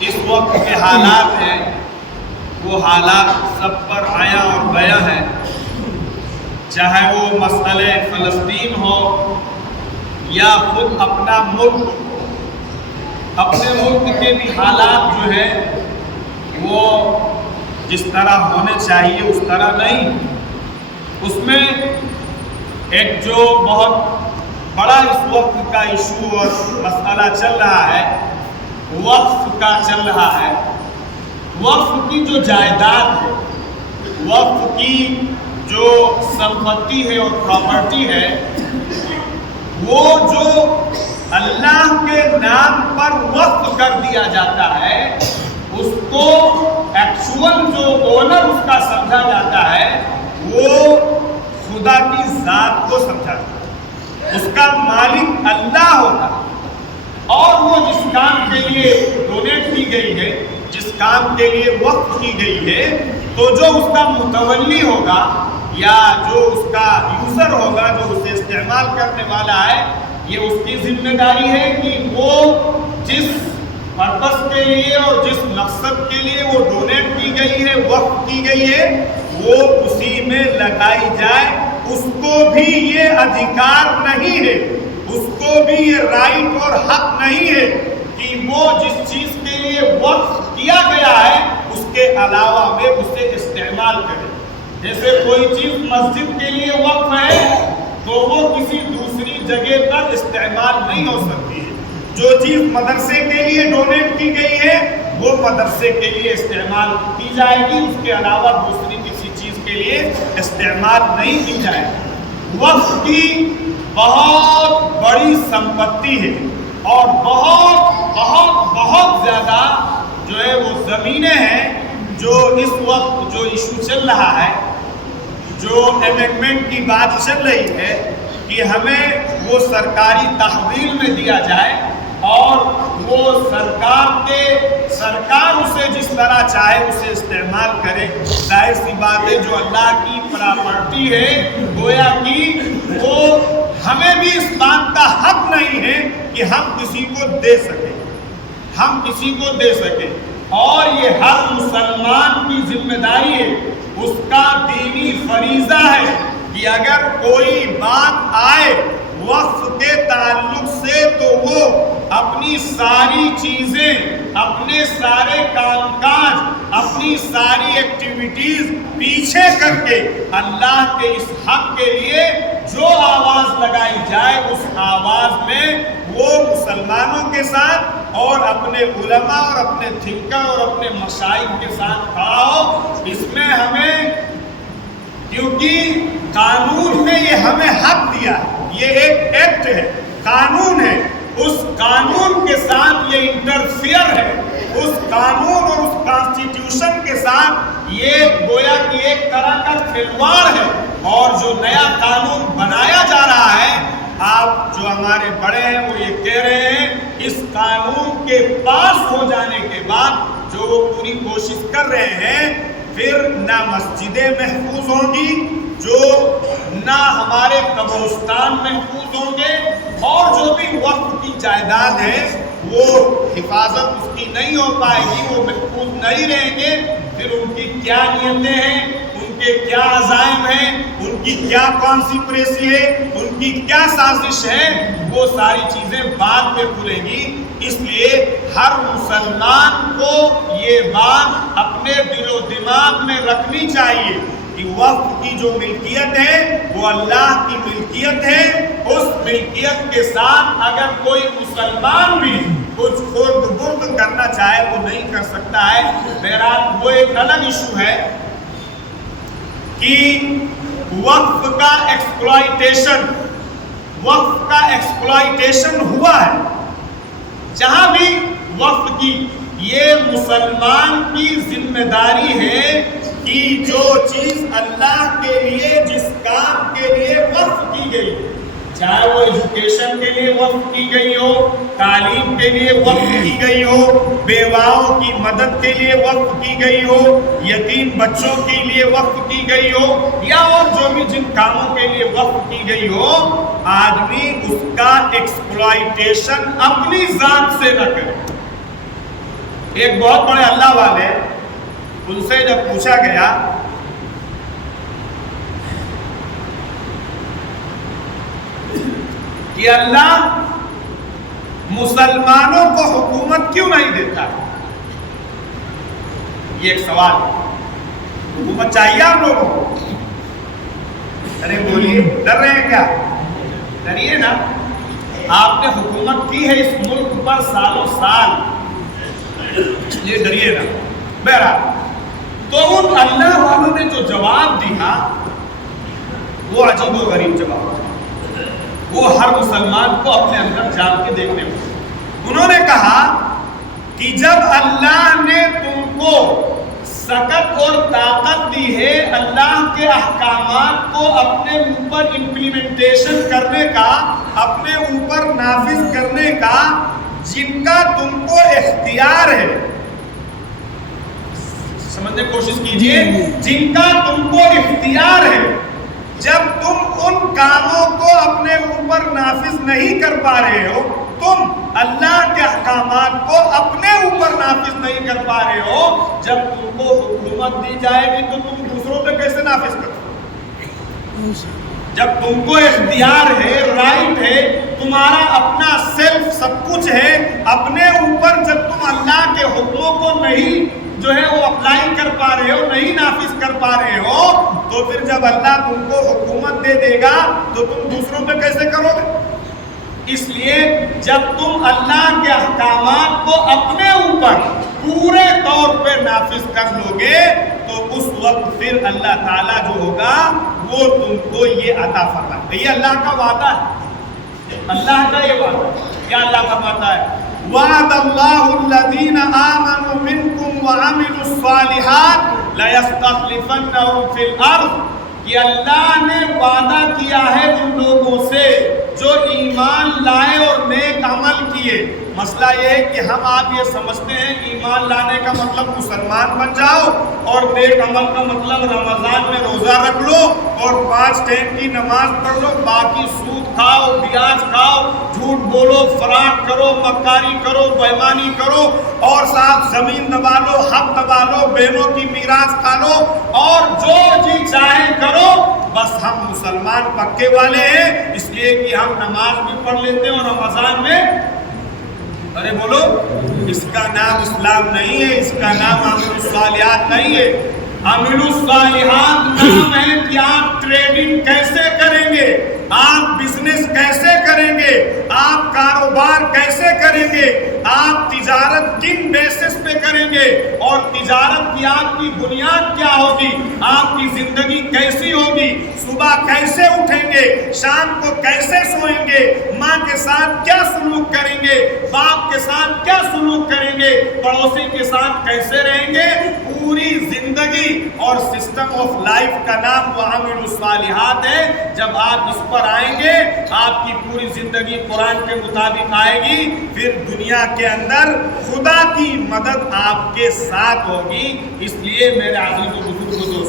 اس وقت کے حالات ہیں وہ حالات سب پر آیا اور گیا ہے، چاہے وہ مسئلہ فلسطین ہو یا خود اپنا ملک، اپنے ملک کے بھی حالات جو ہے وہ جس طرح ہونے چاہیے اس طرح نہیں۔ اس میں ایک جو بہت بڑا اس وقت کا ایشو اور مسئلہ چل رہا ہے، وقف کا چل رہا ہے۔ وقف کی جو جائیداد ہے، وقف کی جو سمپتی ہے اور پراپرٹی ہے، وہ جو اللہ کے نام پر وقف کر دیا جاتا ہے، اس کو ایکچوئل جو اونر اس کا سمجھا جاتا ہے وہ خدا کی ذات کو سمجھا جاتا ہے، اس کا مالک اللہ ہوتا ہے۔ اور وہ جس کام کے لیے ڈونیٹ کی گئی ہے، جس کام کے لیے وقف کی گئی ہے، تو جو اس کا متولی ہوگا یا جو اس کا یوزر ہوگا، جو اسے استعمال کرنے والا ہے، یہ اس کی ذمہ داری ہے کہ وہ جس پرپس کے لیے اور جس مقصد کے لیے وہ ڈونیٹ کی گئی ہے، وقف کی گئی ہے، وہ اسی میں لگائی جائے۔ اس کو بھی یہ ادھیکار نہیں ہے، اس کو بھی یہ رائٹ اور حق نہیں ہے کہ وہ جس چیز کے لیے وقف کیا گیا ہے اس کے علاوہ میں اسے استعمال کرے۔ جیسے کوئی چیز مسجد کے لیے وقف ہے تو وہ کسی دوسری جگہ پر استعمال نہیں ہو سکتی ہے۔ جو چیز مدرسے کے لیے ڈونیٹ کی گئی ہے وہ مدرسے کے لیے استعمال کی جائے گی، اس کے علاوہ دوسری کسی چیز کے لیے استعمال نہیں کی جائے گی۔ وقف کی بہت بڑی سمپتی ہے اور بہت بہت بہت زیادہ جو ہے وہ زمینیں ہیں۔ جو اس وقت جو ایشو چل رہا ہے، جو امینڈمنٹ کی بات چل رہی ہے کہ ہمیں وہ سرکاری تحویل میں دیا جائے اور وہ سرکار اسے جس طرح چاہے اسے استعمال کرے۔ ظاہر سی بات ہے جو اللہ کی پراپرٹی ہے، گویا کہ وہ ہمیں بھی اس بات کا حق نہیں ہے کہ ہم کسی کو دے سکیں، اور یہ ہر مسلمان کی ذمہ داری ہے، اس کا دینی فریضہ ہے کہ اگر کوئی بات آئے وقف کے تعلق سے تو وہ اپنی ساری چیزیں، اپنے سارے کام کاج، اپنی ساری ایکٹیویٹیز پیچھے کر کے اللہ کے اس حق کے لیے جو آواز لگائی جائے اس آواز میں وہ مسلمانوں کے ساتھ اور اپنے علماء اور اپنے تھنکر اور اپنے مشائخ کے ساتھ کھڑا ہو۔ اس میں ہمیں، کیونکہ قانون نے یہ ہمیں حق دیا ہے، یہ ایک ایکٹ ہے، قانون ہے، اس قانون کے ساتھ یہ انٹرفیئر ہے، اس قانون اور اس کانسٹیٹیوشن کے ساتھ یہ گویا کہ ایک طرح کا کھلواڑ ہے۔ اور جو نیا قانون بنایا جا رہا ہے، آپ جو ہمارے بڑے ہیں وہ یہ کہہ رہے ہیں اس قانون کے پاس ہو جانے کے بعد جو وہ پوری کوشش کر رہے ہیں، پھر نہ مسجدیں محفوظ ہوں گی، جو نہ ہمارے قبرستان محفوظ ہوں گے، اور جو بھی وقف کی جائیداد ہے وہ حفاظت اس کی نہیں ہو پائے گی، وہ محفوظ نہیں رہیں گے۔ پھر ان کی کیا نیتیں ہیں، ان کے کیا عزائم ہیں، ان کی کیا کانسپریسی ہے، ان کی کیا سازش ہے، وہ ساری چیزیں بعد میں کھلیں گی۔ اس لیے ہر مسلمان کو یہ بات اپنے دل و دماغ میں رکھنی چاہیے کہ وقف کی جو ملکیت ہے وہ اللہ کی ملکیت ہے۔ اس ملکیت کے ساتھ اگر کوئی مسلمان بھی کچھ خرد برد کرنا چاہے وہ نہیں کر سکتا ہے۔ بہرحال وہ ایک الگ ایشو ہے کہ وقف کا ایکسپلائٹیشن ہوا ہے۔ جہاں بھی وقف کی، یہ مسلمان کی ذمہ داری ہے کہ جو چیز اللہ کے لیے، جس کام کے لیے وقف کی گئی، چاہے وہ ایجوکیشن کے لیے وقف کی گئی ہو، تعلیم کے لیے وقف کی گئی ہو، بیواؤں کی مدد کے لیے وقف کی گئی ہو، یتیم بچوں کے لیے وقف کی گئی ہو، یا اور جو بھی جن کاموں کے لیے وقف کی گئی ہو، آدمی اس کا ایکسپلائٹیشن اپنی ذات سے نہ کرے۔ ایک بہت بڑے اللہ والے، ان سے جب پوچھا گیا کہ اللہ مسلمانوں کو حکومت کیوں نہیں دیتا؟ یہ ایک سوال ہے۔ حکومت چاہیے آپ لوگوں کو؟ ارے بولیے، ڈر رہے ہیں کیا؟ ڈریے نا، آپ نے حکومت کی ہے اس ملک پر سالوں سال، یہ ڈریے نا۔ بہرحال تو ان اللہ والوں نے جو جواب دیا وہ عجیب و غریب جواب تھا، وہ ہر مسلمان کو اپنے اندر جان کے دیکھنے کو۔ انہوں نے کہا کہ جب اللہ نے تم کو سکت اور طاقت دی ہے اللہ کے احکامات کو اپنے اوپر امپلیمنٹیشن کرنے کا، اپنے اوپر نافذ کرنے کا، جن کا تم کو اختیار ہے، سمجھنے کی کوشش کیجئے، جن کا تم کو اختیار ہے، جب تم ان کاموں کو اپنے اوپر نافذ نہیں کر پا رہے ہو، تم اللہ کے احکامات کو اپنے اوپر نافذ نہیں کر پا رہے ہو، جب تم کو حکومت دی جائے گی تو تم دوسروں پہ کیسے نافذ کرو؟ جب تم کو اختیار ہے، رائٹ ہے، تمہارا اپنا سیلف سب کچھ ہے، اپنے اوپر جب تم اللہ کے حکموں کو نہیں جو ہے وہ اپلائی کر پا رہے ہو، نہیں نافذ کر پا رہے ہو، تو پھر جب اللہ تم کو حکومت دے دے گا تو تم دوسروں پہ کیسے کرو گے؟ اس لیے جب تم اللہ کے احکامات کو اپنے اوپر پورے طور پہ نافذ کر لو گے تو اس وقت پھر اللہ تعالیٰ جو ہوگا وہ تم کو یہ عطا فرمائے گا۔ یہ اللہ کا وعدہ ہے، اللہ کا یہ وعدہ ہے۔ کیا اللہ فرماتا ہے؟ وعد اللہ الذین آمنوا منکم وعملوا الصالحات لیستخلفنہم فی الارض، کہ اللہ نے وعدہ کیا ہے ان لوگوں سے جو ایمان لائے اور نیک عمل کیے۔ مسئلہ یہ ہے کہ ہم آپ یہ سمجھتے ہیں ایمان لانے کا مطلب مسلمان بن جاؤ اور نیک عمل کا مطلب رمضان میں روزہ رکھ لو اور 5 ٹائم کی نماز پڑھ لو، باقی سود کھاؤ، بیاج کھاؤ، جھوٹ بولو، فراڈ کرو، مکاری کرو، بےمانی کرو اور ساتھ زمین دبا لو، حق دبا لو، بہنوں کی میراث کھا لو اور جو جی چاہے کرو، بس ہم مسلمان پکے والے ہیں، اس لیے کہ ہم نماز بھی پڑھ لیتے ہیں اور رمضان میں، ارے بولو، اس کا نام اسلام نہیں ہے، اس کا نام عمل الصالحات نہیں ہے۔ عمل الصالحات نام ہے کہ آپ ٹریڈنگ کیسے کریں گے، آپ بزنس کیسے کریں گے، آپ کاروبار کیسے کریں گے، آپ تجارت کن بیسس پہ کریں گے اور تجارت کی آپ کی بنیاد کیا ہوگی، آپ کی زندگی کیسی ہوگی، صبح کیسے اٹھیں گے، شام کو کیسے سوئیں گے، ماں کے ساتھ کیا سلوک کریں گے، باپ کے ساتھ کیا سلوک کریں گے، پڑوسی کے ساتھ کیسے رہیں گے، پوری زندگی اور سسٹم آف لائف کا نام وعملوا الصالحات ہے۔ جب آپ اس پر آئیں گے آپ کی پوری زندگی قرآن کے مطابق آئے گی، پھر دنیا کے اندر خدا کی مدد آپ کے ساتھ ہوگی۔ اس لیے میرے عزیز و بزرگوں،